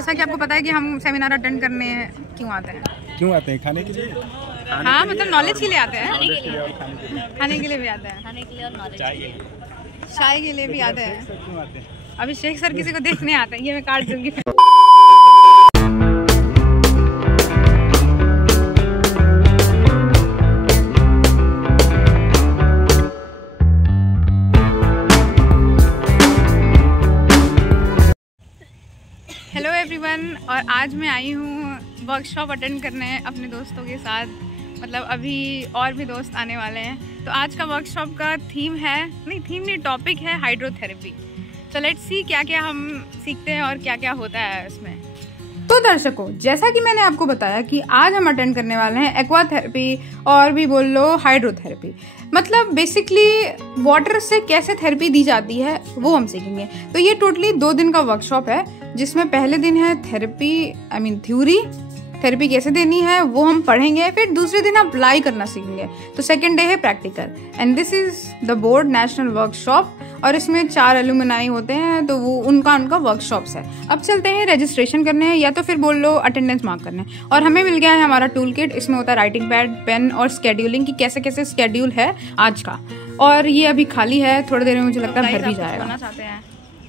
जैसा कि आपको पता है कि हम सेमिनार अटेंड करने क्यों आते हैं? खाने के लिए? हाँ, मतलब नॉलेज के लिए आते हैं। खाने के लिए भी आते हैं, खाने के लिए और नॉलेज के लिए, चाय के लिए भी आते हैं। अभिषेक सर किसी को देखने आते हैं, ये मैं काट दूंगी। हेलो एवरीवन, और आज मैं आई हूँ वर्कशॉप अटेंड करने अपने दोस्तों के साथ। मतलब अभी और भी दोस्त आने वाले हैं। तो आज का वर्कशॉप का थीम नहीं टॉपिक है हाइड्रोथेरेपी। तो लेट्स सी क्या क्या हम सीखते हैं और क्या क्या होता है इसमें। तो दर्शकों, जैसा कि मैंने आपको बताया कि आज हम अटेंड करने वाले हैं एक्वा थेरेपी और भी बोल लो हाइड्रोथेरेपी। मतलब बेसिकली वाटर से कैसे थेरेपी दी जाती है वो हम सीखेंगे। तो ये टोटली 2 दिन का वर्कशॉप है, जिसमें पहले दिन है थ्योरी, थेरेपी कैसे देनी है वो हम पढ़ेंगे। फिर दूसरे दिन अप्लाई करना सीखेंगे। तो सेकेंड डे है practical. And this is the board national workshop, और इसमें 4 एलुमनाई होते हैं, तो वो उनका वर्कशॉप्स है। अब चलते हैं रजिस्ट्रेशन करने, या तो फिर बोल लो अटेंडेंस मार्क करने। और हमें मिल गया है हमारा टूल किट। इसमें होता है राइटिंग पैड, पेन और स्केड्यूलिंग की कैसे कैसे स्केड्यूल है आज का। और ये अभी खाली है, थोड़ी देर में मुझे लगता है भर भी जाएगा।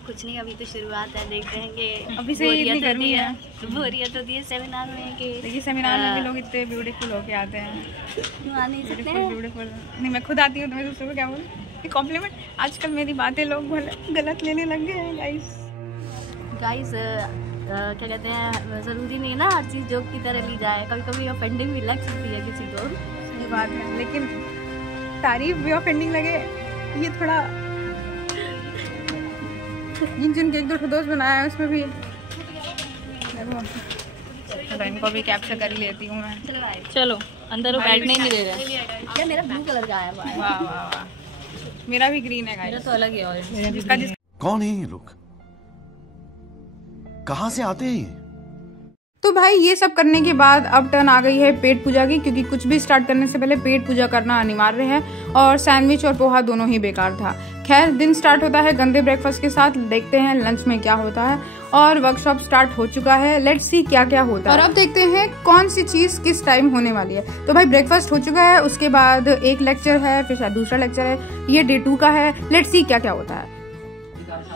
कुछ नहीं, अभी तो शुरुआत है। देखते हैं कि अभी से इतनी गर्मी है, बोरियत होती है सेमिनार में। कि देखिए सेमिनार में भी लोग इतने ब्यूटीफुल होके आते हैं। आ नहीं सकते हैं। ब्यूटीफुल नहीं, मैं खुद आती हूँ तो मैं दूसरों को क्या बोलूँ, कॉम्प्लीमेंट। आजकल मेरी बातें लोग गलत लेने लग गए हैं। गाइस क्या कहते हैं, ज़रूरी नहीं ना हर चीज़ जोक की तरह ली जाए। कभी कभी ऑफेंडिंग भी लग सकती है किसी को। सही बात है, लेकिन तारीफ भी ऑफेंडिंग लगे ये थोड़ा। जिनके 1-2 दोस्त बनाया है उसमें भी देखो, तो इनको भी कैप्चर कर लेती हूँ मैं। चलो अंदर, वो बैठने ही नहीं दे रहे। क्या मेरा ब्लू कलर का आया हुआ है? वाह वाह वाह, मेरा भी ग्रीन है। मेरा तो अलग ही है। जिसका कौन है ये लोग, कहाँ से आते हैं? तो भाई ये सब करने के बाद अब टर्न आ गई है पेट पूजा की, क्योंकि कुछ भी स्टार्ट करने से पहले पेट पूजा करना अनिवार्य है। और सैंडविच और पोहा दोनों ही बेकार था। खैर, दिन स्टार्ट होता है गंदे ब्रेकफास्ट के साथ। देखते हैं लंच में क्या होता है। और वर्कशॉप स्टार्ट हो चुका है, लेट्स सी क्या क्या होता है। और अब देखते हैं कौन सी चीज किस टाइम होने वाली है। तो भाई ब्रेकफास्ट हो चुका है, उसके बाद एक लेक्चर है, फिर शायद दूसरा लेक्चर है। ये डे 2 का है। लेट्स सी क्या क्या होता है।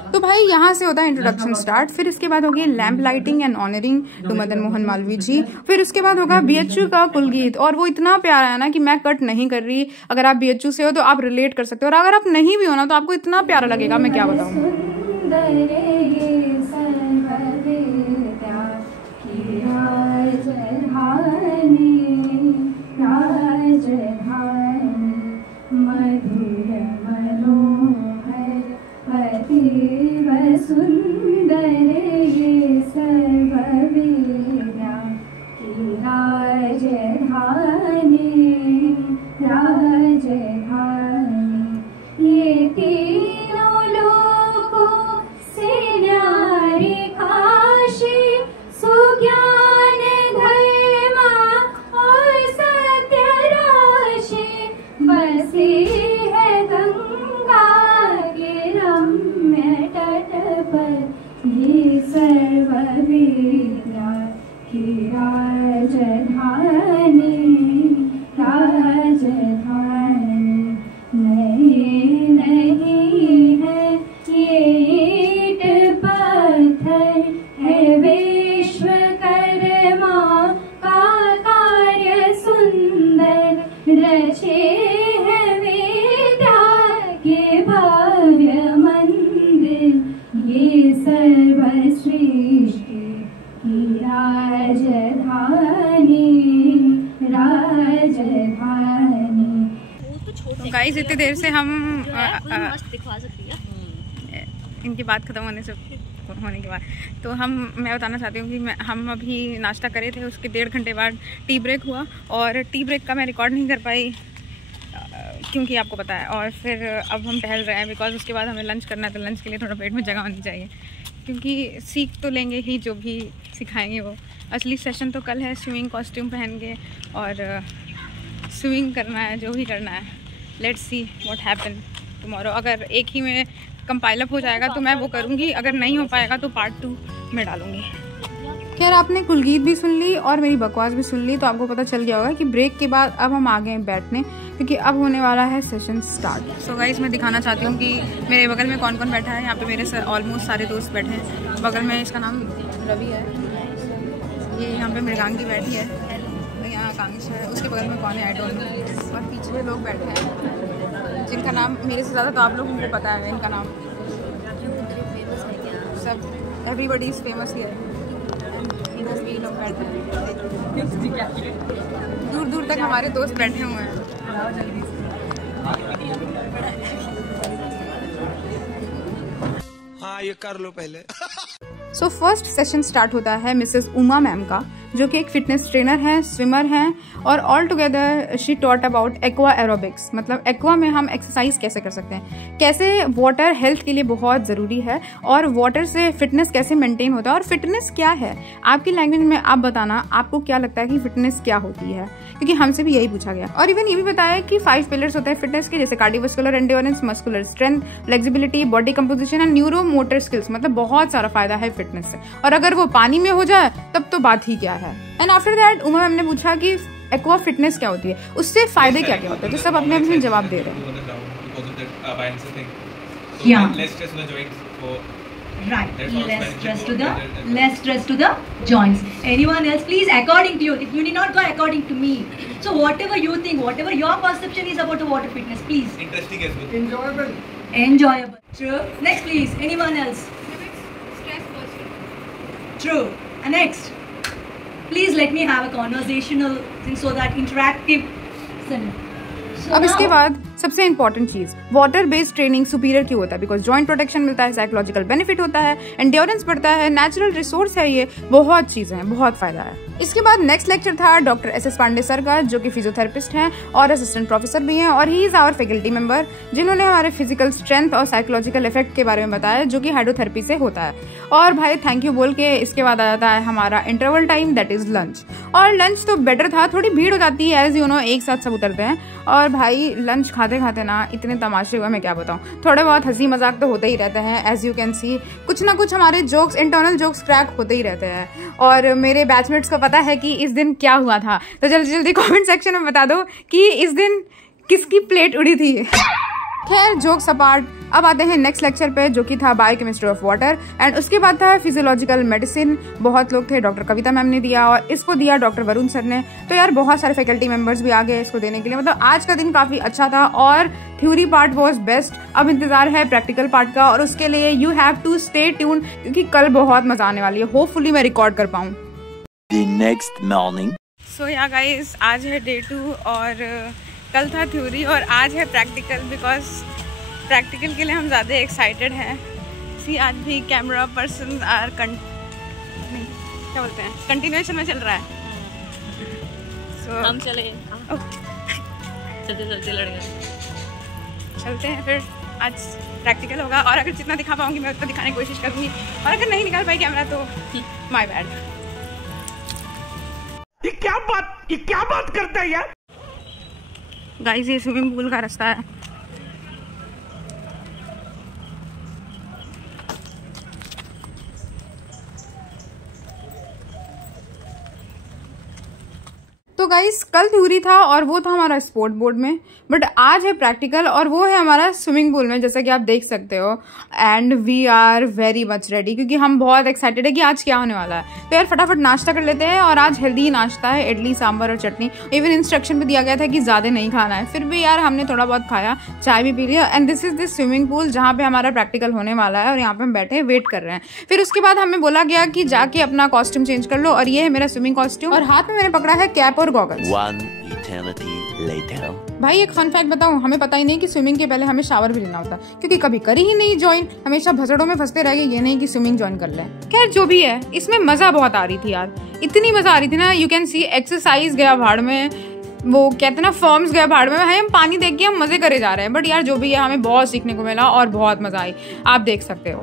तो भाई यहाँ से होता है इंट्रोडक्शन स्टार्ट। फिर उसके बाद होगी lamp lighting and honouring to Madan Mohan Malviya ji. फिर उसके बाद होगा बीएचयू का कुलगीत, और वो इतना प्यारा है ना कि मैं कट नहीं कर रही। अगर आप बीएचयू से हो तो आप रिलेट कर सकते हो, और अगर आप नहीं भी हो ना तो आपको इतना प्यारा लगेगा, मैं क्या बताऊँ। सुंदर ये सर्ववेद्या की राजधानी, ये तीनों लोकों से न्यारी काशी, सुज्ञान धर्म और सत्य राशि, बसी है गंगा के रम्य तट पर, ये सर्ववेद्या की राजधानी। नहीं है ये ईंट पत्थर, है विश्वकर्मा का कार्य सुंदर, रचे है विद्या के भव्य मंदिर, ये सर्वश्रेष्ठ की राजधानी। तो गाइस, इतनी देर से हम मस्त दिखवा सकती है इनकी बात खत्म होने के बाद तो मैं बताना चाहती हूँ कि हम अभी नाश्ता करे थे, उसके 1.5 घंटे बाद टी ब्रेक हुआ। और टी ब्रेक का मैं रिकॉर्ड नहीं कर पाई क्योंकि आपको पता है। और फिर अब हम टहल रहे हैं, बिकॉज उसके बाद हमें लंच करना है। तो लंच के लिए थोड़ा पेट में जगह होनी चाहिए, क्योंकि सीख तो लेंगे ही जो भी सिखाएंगे वो। असली सेशन तो कल है, स्विमिंग कॉस्ट्यूम पहन के और स्विमिंग करना है, जो भी करना है। Let's see what happen tomorrow. अगर एक ही में कंपाइल अप हो जाएगा तो मैं वो करूँगी, अगर नहीं हो पाएगा तो पार्ट 2 में डालूँगी। खैर आपने कुलगीत भी सुन ली और मेरी बकवास भी सुन ली, तो आपको पता चल गया होगा कि ब्रेक के बाद अब हम आ गए हैं बैठने, क्योंकि अब होने वाला है सेशन स्टार्ट। सो गाइस मैं दिखाना चाहती हूँ कि मेरे बगल में कौन कौन बैठा है। यहाँ पे मेरे ऑलमोस्ट सारे दोस्त बैठे हैं। बगल में इसका नाम रवि है, ये यहाँ पे मृगांगी बैठी है, यहाँ आकांक्षा है, उसके बगल में कौन है आई डोंट नो, और पीछे लोग बैठे हैं जिनका नाम मेरे से ज़्यादा तो आप लोगों को पता है इनका नाम। सब एवरीबडी इज़ फेमस हियर। लोग बैठे हैं, दूर दूर तक हमारे दोस्त बैठे हुए हैं। हाँ ये कर लो पहले। सो फर्स्ट सेशन स्टार्ट होता है मिसेस उमा मैम का, जो कि एक फिटनेस ट्रेनर हैं, स्विमर हैं, और all together she taught about aqua aerobics. मतलब एक्वा में हम एक्सरसाइज कैसे कर सकते हैं, कैसे वाटर हेल्थ के लिए बहुत ज़रूरी है, और वाटर से फिटनेस कैसे मेंटेन होता है, और फिटनेस क्या है आपकी लैंग्वेज में आप बताना, आपको क्या लगता है कि फिटनेस क्या होती है, क्योंकि हमसे भी यही पूछा गया। और इवन ये भी बताया कि 5 पिलर्स होते हैं फिटनेस के, जैसे cardiovascular endurance, muscular strength, flexibility, body composition and neuro motor skills. मतलब बहुत सारा फायदा है फिटनेस से, और अगर वो पानी में हो जाए तब तो बात ही क्या है। And after that Uma ma'am ने पूछा कि एक्वा फिटनेस क्या होती है, उससे फायदे क्या क्या होते हैं, तो सब अपने अपने जवाब दे रहे हैं। Right, less stress to the joints. Anyone else, please, according to you, you need not go according to me. So whatever you think, whatever your perception is about the water fitness, please. Interesting as well. Enjoyable. True. Next, please. Anyone else? True. And next, please let me have a conversational thing so that interactive. अब इसके बाद सबसे important चीज, water based training superior क्यों होता है, because joint protection मिलता है, साइकोलॉजिकल बेनिफिट होता है, एंड्योरेंस बढ़ता है, नेचुरल रिसोर्स है, ये बहुत चीजें हैं, बहुत फायदा है। इसके बाद नेक्स्ट लेक्चर था डॉक्टर SS पांडे सर का, जो कि फिजियोथेरेपिस्ट हैं और असिस्टेंट प्रोफेसर भी हैं, और he is our faculty member, जिन्होंने हमारे फिजिकल स्ट्रेंथ और साइकोलॉजिकल इफेक्ट के बारे में बताया, जो कि हाइड्रोथेरेपी से होता है। और भाई थैंक यू बोल के इसके बाद आ जाता है हमारा interval time, that is lunch. और लंच तो बेटर था, थोड़ी भीड़ हो जाती है एज यू नो, एक साथ सब उतरते हैं, और भाई लंच खाते खाते ना इतने तमाशे हुए, मैं क्या बताऊं। थोड़े बहुत हंसी मजाक तो होते ही रहते हैं, एज यू कैन सी, कुछ ना कुछ हमारे जोक्स, इंटरनल जोक्स क्रैक होते ही रहते हैं। और मेरे बैचमेट्स को पता है कि इस दिन क्या हुआ था, तो जल्दी जल्दी कमेंट सेक्शन में बता दो कि इस दिन किसकी प्लेट उड़ी थी। खैर जोक्स अपार्ट, अब आते हैं नेक्स्ट लेक्चर पे, जो कि था बायोकेमिस्ट्री ऑफ वाटर, एंड उसके बाद था फिजियोलॉजिकल मेडिसिन। बहुत लोग थे, डॉक्टर कविता मैम ने दिया, और इसको दिया डॉक्टर वरुण सर ने। तो यार बहुत सारे फैकल्टी मेंबर्स भी आ गए इसको देने के लिए। मतलब आज का दिन काफी अच्छा था, और थ्योरी पार्ट वाज बेस्ट। अब इंतजार है प्रैक्टिकल पार्ट का, और उसके लिए you have to stay tune, क्योंकि कल बहुत मजा आने वाली है। होपफुली मैं रिकॉर्ड कर पाऊँ। Next morning. सो या गाइस, आज है डे 2, और कल था थ्योरी और आज है प्रैक्टिकल, बिकॉज प्रैक्टिकल के लिए हम ज़्यादा एक्साइटेड हैं। सी आज भी कैमरा पर्सन आर क्या बोलते हैं, कंटिन्यूएशन में चल रहा है। हम चले चलते चलते लड़ गए, चलते हैं फिर। आज प्रैक्टिकल होगा, और अगर जितना दिखा पाऊंगी मैं उतना दिखाने की कोशिश करूंगी, और अगर नहीं निकाल पाई कैमरा तो माय बैड। ये क्या बात करता है यार। गाइस ये स्विमिंग पूल का रास्ता है। तो गाइस कल थ्योरी था और वो था हमारा स्पोर्ट बोर्ड में, बट आज है प्रैक्टिकल और वो है हमारा स्विमिंग पूल में, जैसा कि आप देख सकते हो। And we are very much ready, क्योंकि हम बहुत एक्साइटेड है कि आज क्या होने वाला है। तो यार फटाफट नाश्ता कर लेते हैं, और आज हेल्दी नाश्ता है, इडली सांभर और चटनी। इवन इंस्ट्रक्शन भी दिया गया था कि ज़्यादा नहीं खाना है, फिर भी यार हमने थोड़ा बहुत खाया, चाय भी पी लिया। And this is this swimming pool जहाँ पे हमारा प्रैक्टिकल होने वाला है, और यहाँ पे हम बैठे वेट कर रहे हैं। फिर उसके बाद हमें बोला गया कि जाके अपना कॉस्ट्यूम चेंज कर लो, और ये है मेरा स्विमिंग कॉस्ट्यूम, और हाथ में मैंने पकड़ा है कैप और गॉगल्स। One eternity later. भाई एक फन फैक्ट बताऊं, हमें पता ही नहीं कि स्विमिंग के पहले हमें शावर भी लेना होता, क्योंकि कभी करी ही नहीं ज्वाइन, हमेशा भसड़ों में फंसते रह गए, ये नहीं कि स्विमिंग ज्वाइन कर लें। खैर जो भी है, इसमें मजा बहुत आ रही थी यार, इतनी मजा आ रही थी ना, यू कैन सी। एक्सरसाइज गया भाड़ में, वो कहते ना फॉर्म्स गया भाड़ में, भाई हम पानी देख के हम मजे करे जा रहे हैं। बट यार जो भी है, हमें बहुत सीखने को मिला और बहुत मजा आई, आप देख सकते हो।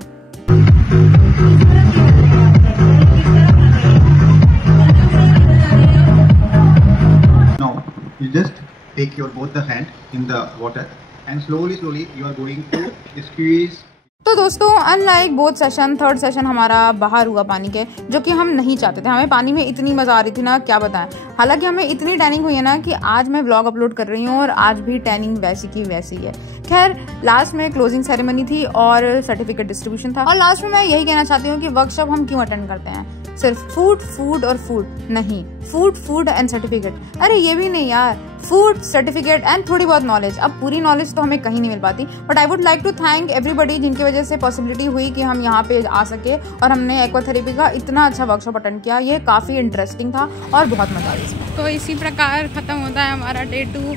You just take your both the hand in the water and slowly you are going to squeeze तो दोस्तों unlike both session, third session हमारा बाहर हुआ पानी के, जो कि हम नहीं चाहते थे। हमें पानी में इतनी मज़ा आ रही थी ना, क्या बताएं। हालांकि हमें इतनी टैनिंग हुई है ना कि आज मैं व्लॉग अपलोड कर रही हूँ और आज भी टैनिंग वैसी की वैसी है। खैर लास्ट में क्लोजिंग सेरेमनी थी और सर्टिफिकेट डिस्ट्रीब्यूशन था। और लास्ट में मैं यही कहना चाहती हूँ कि वर्कशॉप हम क्यों अटेंड करते हैं, सिर्फ फूड और फूड नहीं, फूड एंड सर्टिफिकेट। अरे ये भी नहीं यार, फूड, सर्टिफिकेट एंड थोड़ी बहुत नॉलेज। अब पूरी नॉलेज तो हमें कहीं नहीं मिल पाती, but I would like to thank everybody जिनकी वजह से पॉसिबिलिटी हुई कि हम यहाँ पे आ सके और हमने एक्वाथेरेपी का इतना अच्छा वर्कशॉप अटेंड किया। ये काफ़ी इंटरेस्टिंग था और बहुत मज़ा आया इसमें। तो इसी प्रकार ख़त्म होता है हमारा डे 2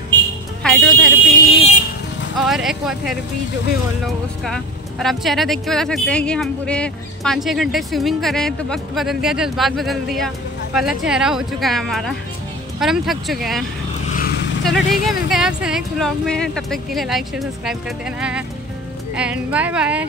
हाइड्रोथेरेपी और एक्वाथेरेपी, जो भी बोल लो उसका। और आप चेहरा देख के बता सकते हैं कि हम पूरे 5-6 घंटे स्विमिंग करें तो वक्त बदल दिया, जज्बात बदल दिया, वाला चेहरा हो चुका है हमारा और हम थक चुके हैं। चलो ठीक है, मिलते हैं आपसे नेक्स्ट व्लॉग में। तब तक के लिए लाइक शेयर सब्सक्राइब कर देना है एंड बाय बाय।